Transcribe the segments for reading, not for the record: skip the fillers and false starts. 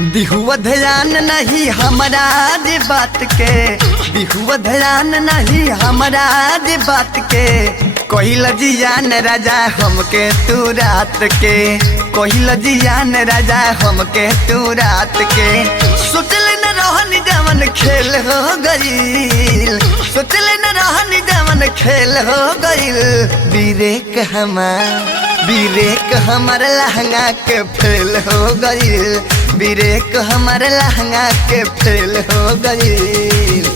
दिहुआ ध्यान नहीं हमारा जे बात के, दिहुआ ध्यान नहीं हमारा जे बात के। कोहिल जियान राजा हमके तू रात के, कोहिल जियान राजा हमके तू रात के। सोचल न रहन जवन खेल हो गईल, सोचल न रहन जवन खेल हो गईल। बीरेक हमार लहंगा के फेल हो गईल, बीरेक हमार लहंगा के फेल हो गईल।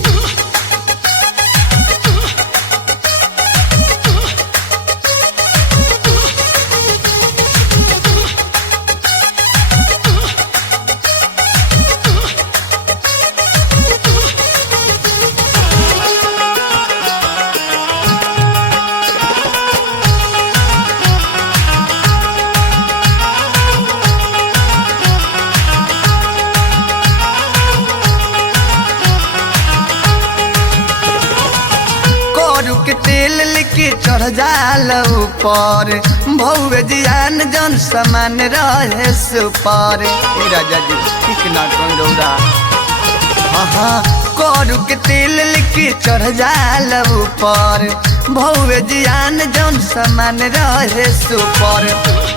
के तेल लेके चढ़ जाल ऊपर, भौवे जियान जन समान रहे सुपर। राजा जी ठीक ना कोई रौरा, हाँ करू के तेल लेके चढ़ जाल ऊपर, भौवे जियान जन समान रहे सुपर।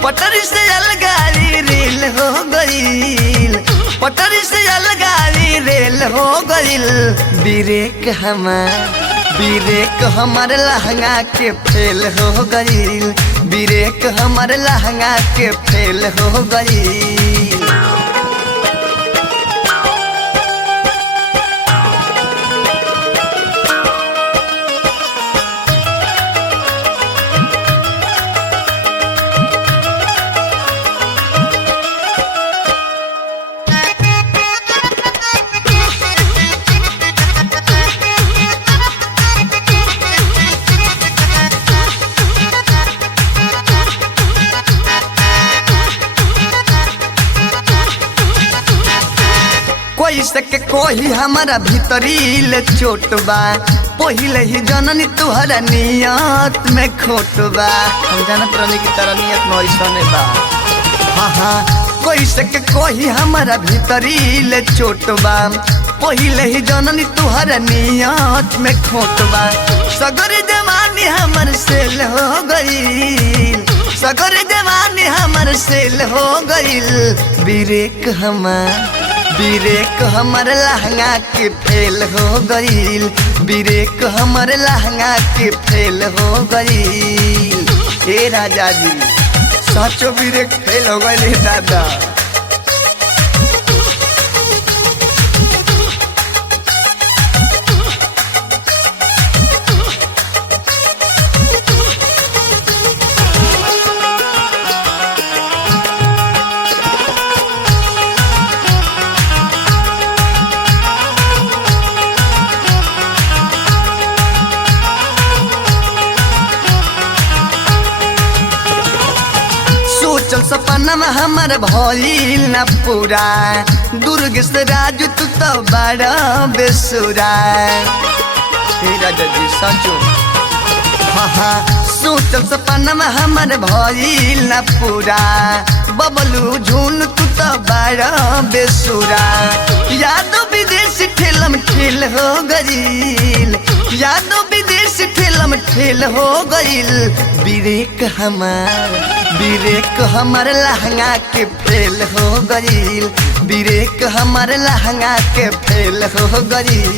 पटरी से अलगाड़ी रेल हो गईल, पटरी से अलगाड़ी रेल हो गईल। बीरेक हमार लहंगा के फेल हो गईल, बीरेक हमार लहंगा के फेल हो गईल। कोई सके कोई हमारा भीतरील चोट बा, पहिले ही जननी तुहरा नियत में खोट बा। हम जानत रहनी की तरह नियत में ऐसने बा। हाँ कोई सके कोई हमारा भीतरील चोट बा, पहिले ही जननी तुहरा नियत में खोट बा। सगर जवानी हमर सेल हो गईल, सगर जवानी हमर सेल हो गईल। बीरेक हमार लहंगा के फेल हो गईल, बीरेक हमार लहंगा के फेल हो गईल। ए राजा जी सचो बीरेक फेल हो गईल दादा। सोचल सपना में हमार भइल न पूरा, दुर्ग से राजू तू तो बड़ा बेसुरा। राजा जी सचो हाँ सोचल सपना में हमार भइल न पूरा, बबलू झून तू तो बड़ा बेसुरा। यादो विदेश ठेलम ठेल हो गईल, यादो विदेश ठेलम ठेल हो गईल। बीरेक हमार लहंगा के फेल हो गईल, बीरेक हमार लहंगा के फेल हो गईल।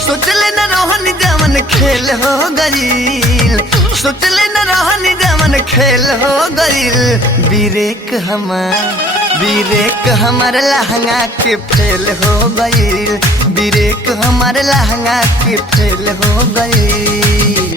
सोचले न रहन जवन खेल हो गईल, सोचले न रहन जवन खेल हो गईल। बीरेक हमार लहंगा के फेल हो गईल, बीरेक हमार लहंगा के फेल हो गईल।